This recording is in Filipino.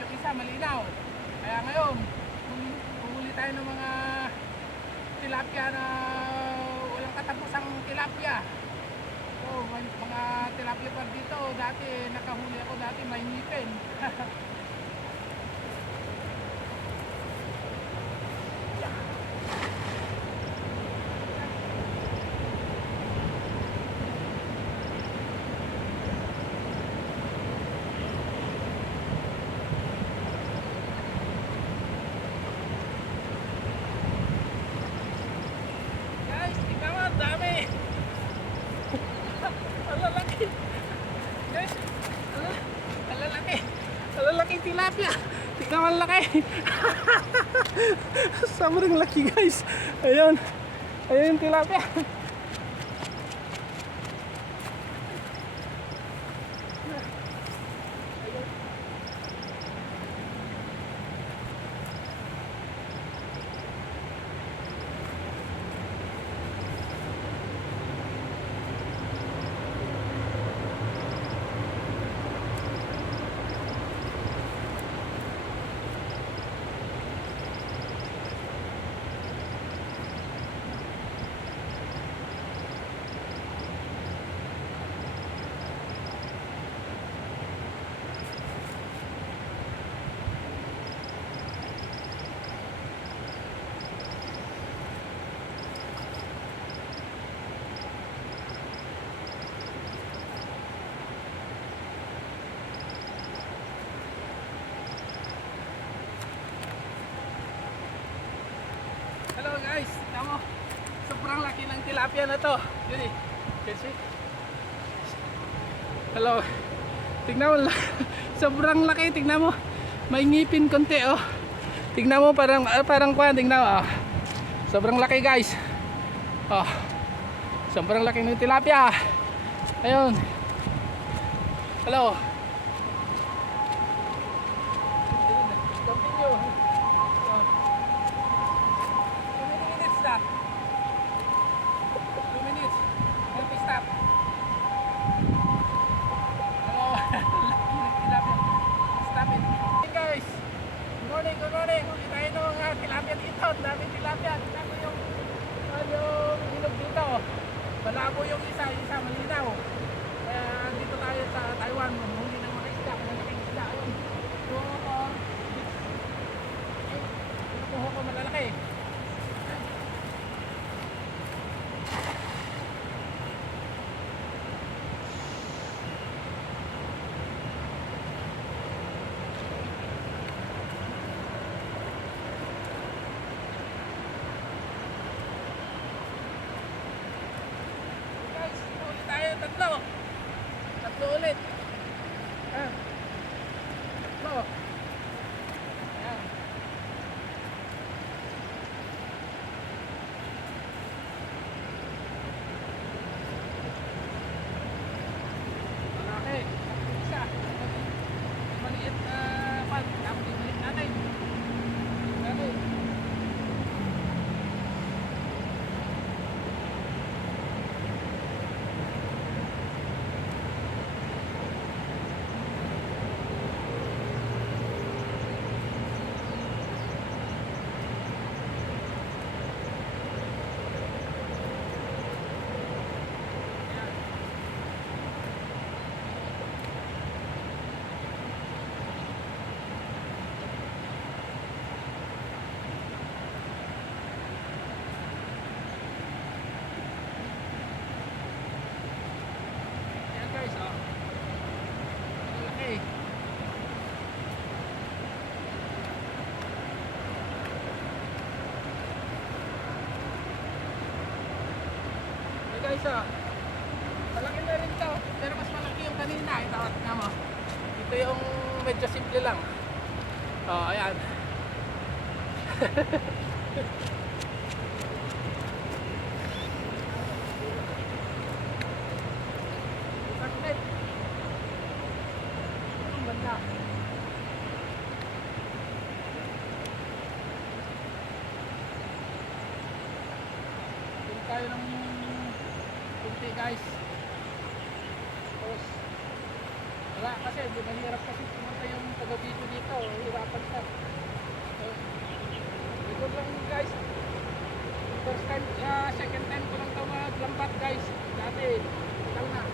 yung isa malinaw. Kaya ngayon, huli tayo ng mga tilapia na walang katapusang tilapia. So, may mga tilapia pa dito. Dati, nakahuli ako dati, may ngipin. Guys, tingnan mo, ang dami. Ang lalaki. Guys, ang lalaki. Ang lalaki tilapia. Tingnan mo, ang laki. Sobrang laki, guys. Ayun. Ayun yung tilapia. Hello guys, tingnan mo. Sobrang laki ng tilapia na to. Yun eh. Can see? Hello. Tingnan mo. Sobrang laki, tingnan mo. May ngipin konti oh. Tingnan mo parang kuwan, tingnan mo. Oh. Sobrang laki guys. Oh. Sobrang laki ng tilapia. Ayun. Hello. Continue. Stop. 2 minutes. Help me stop. Hello. Stop it. Hey guys. Good morning, good morning. Huli tayo ng tilapia dito. Ang dami tilapia. Tignan mo yung ilog dito. Malabo yung isa malinaw. Kaya dito tayo sa Taiwan. Huli ng mga isda. Malaking isda. Ayun. Kuha ko malalaki. Tatlo ulit. Ayan. Tatlo. Ayan. Malaki. Isa. Maliit na pan. Tapos maliit natin. Natin. Guys, malaki na rin ito, pero mas malaki yung kanina. Ito, tingnan mo. Ito yung medyo simple lang. Oh, ayan. Sakit. Ang banda. Pili tayo ng kunti guys. Tapos Wala kasi, di mahirap kasi pumunta yung taga dito. Hirapan siya. So, ito lang guys. First time, second time ko lang ito maglambat guys. Dati, lang na.